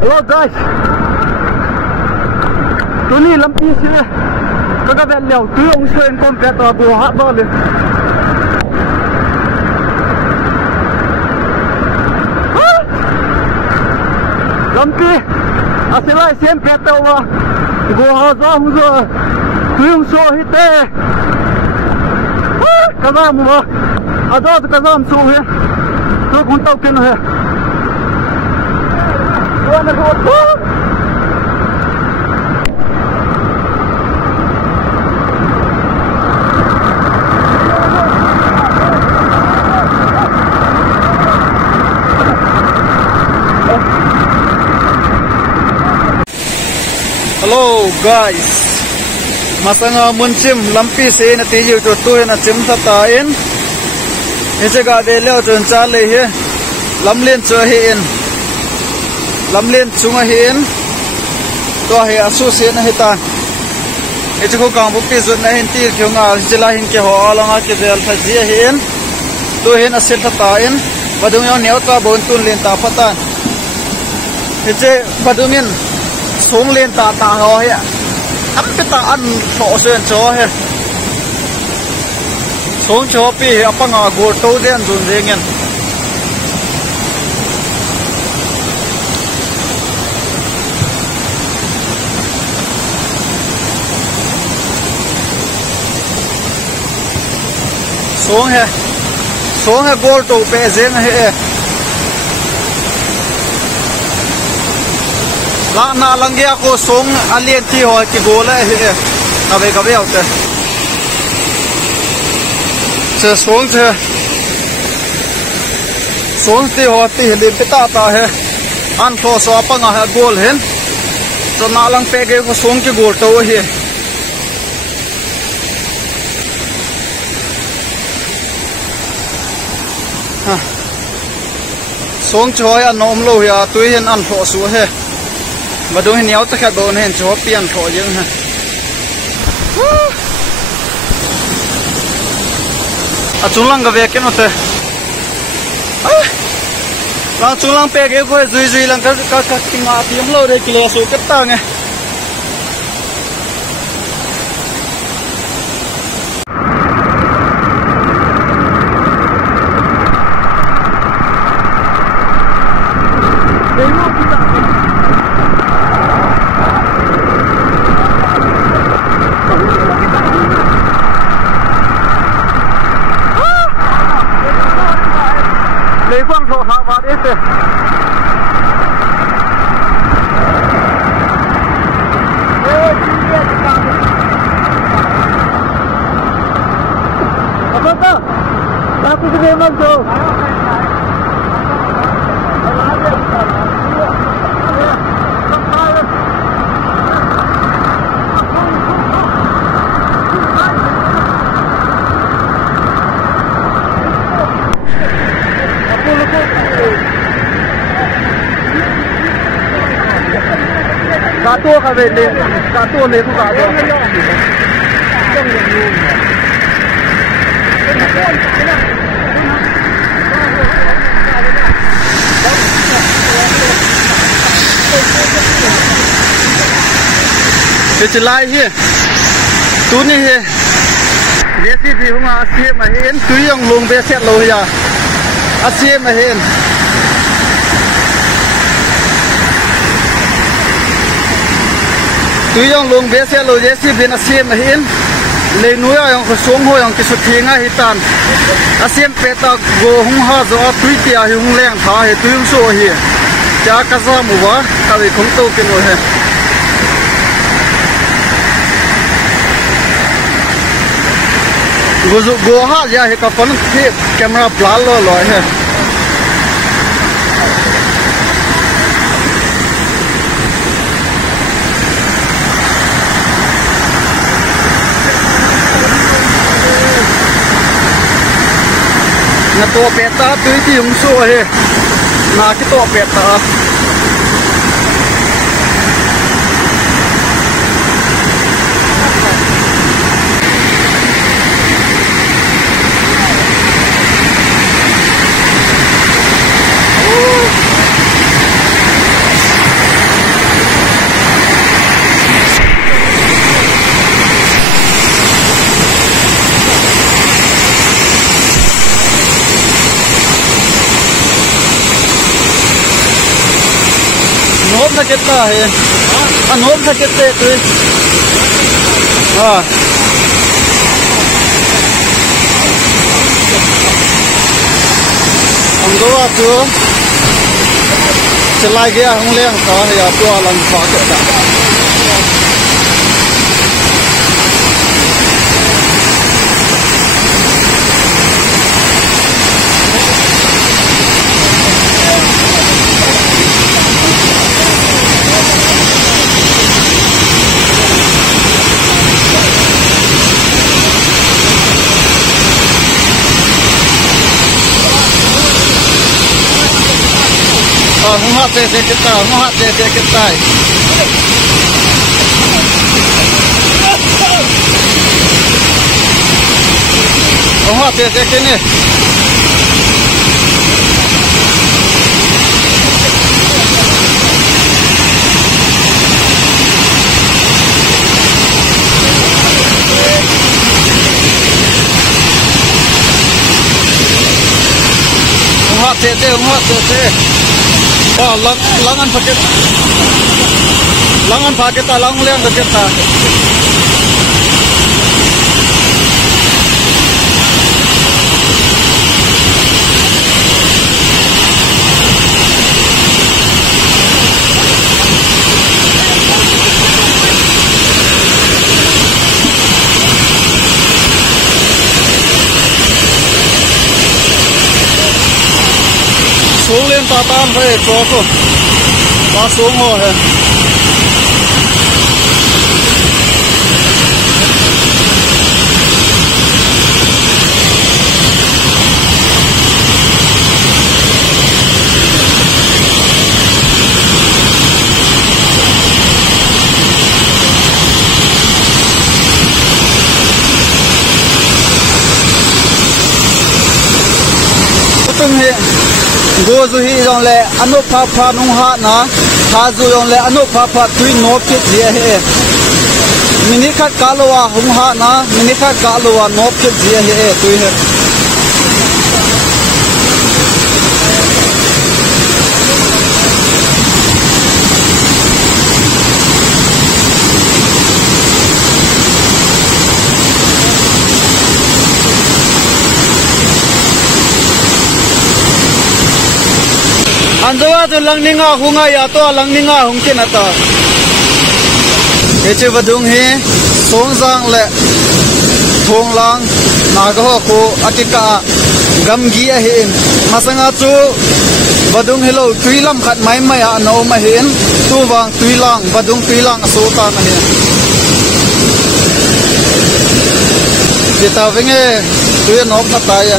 Hello guys, tôi đi làm gì chứ? Các bạn leo tứ ông xuyên con vẹt ở bùa hát bao liền. Làm gì? À sẽ lại xem vẹt đâu mà bùa hát ra không rồi? Tứ ông xuyên hết tê. Cái gì mà? À đó cái gì mà xuyên? Tôi cũng tao kinh rồi. Hello guys, matanga munchim lampi se na tiyu to tu na chim sa ta in ese ga de leo chon cha le he lam len cho he in lam len chunga he in to he asu se na he ta e chu kang bu pi zut na hin ti khonga jila hin ke ho alanga ke zel tha ji he in to he na se ta in badung yo neu ta bon tun len ta patan e che badumin xuống lên ta rồi ạ, ấp cái ta ăn thọ xuyên chó hết, xuống chó pi apa ngà gồ trâu đen rồi gì nghe, xuống he gồ trâu pe dễ nghe. La na langia ko song alien ti ho ki gola he na ve ka ve out se song ti ho ti le peta ta he an tho so pa nga ha gol hen so na lang pe ge ko song ki gol to he ha song choi an nom lo ya tu hen an tho su he mà đối với nhau tất cả bọn hen cho pian thọ dương ha, à chúng lăng cái việc cái nó thế, lăng chúng lăng pe cái coi duy lăng cái ngã tiếng lâu đây kia số cái ta nghe. Quang rộ hạ vào đấy kìa. Apa? Aku juga masuk. Cá tua cả về lên, cá tua lên không cá tua. Cái chân lai here, tú này here, biết gì vì không à xem mà hiện, túi ông luôn về xét lôi à, xem mà hiện. Tuy ông luôn biết xe lối dễ xí bên xem mà hiện lấy núi ông có xuống hồi ông cái số thiên ngay hitan xem peta go hung ha zo tuy tia hung leng tha he tuy um so hi cha ka za mu wa ka vi khom to ke no he go ha ya he ka pon ke camera bla lo he na to peta tuy ti hung so he na ki to peta sakit ta he anom sakit te tu angdoa tu selai dia hong leng ta ya tu alang pa ke ta Hung te kita, hung te kita. Hung te kini. Hung te. Oh, langan paket lang liang paket ta xuống lên ta tan về có không ta xuống rồi hả tung hiện go zu hi jong le anu pha nung ha na tha zu jong le anu pha tui no ke dia he mini khat kalwa hung ha na mini khat kalwa no ke dia he tui he anjoa tu langninga hunga ya to langninga hungkin ata eche badung he songjang le thonglang naga ko atika gamgi a hen masanga chu badung hello tuilam khat mai mai a no ma hen tu wang tuilang badung tuilang so ta na hen kita venge tu no pata ya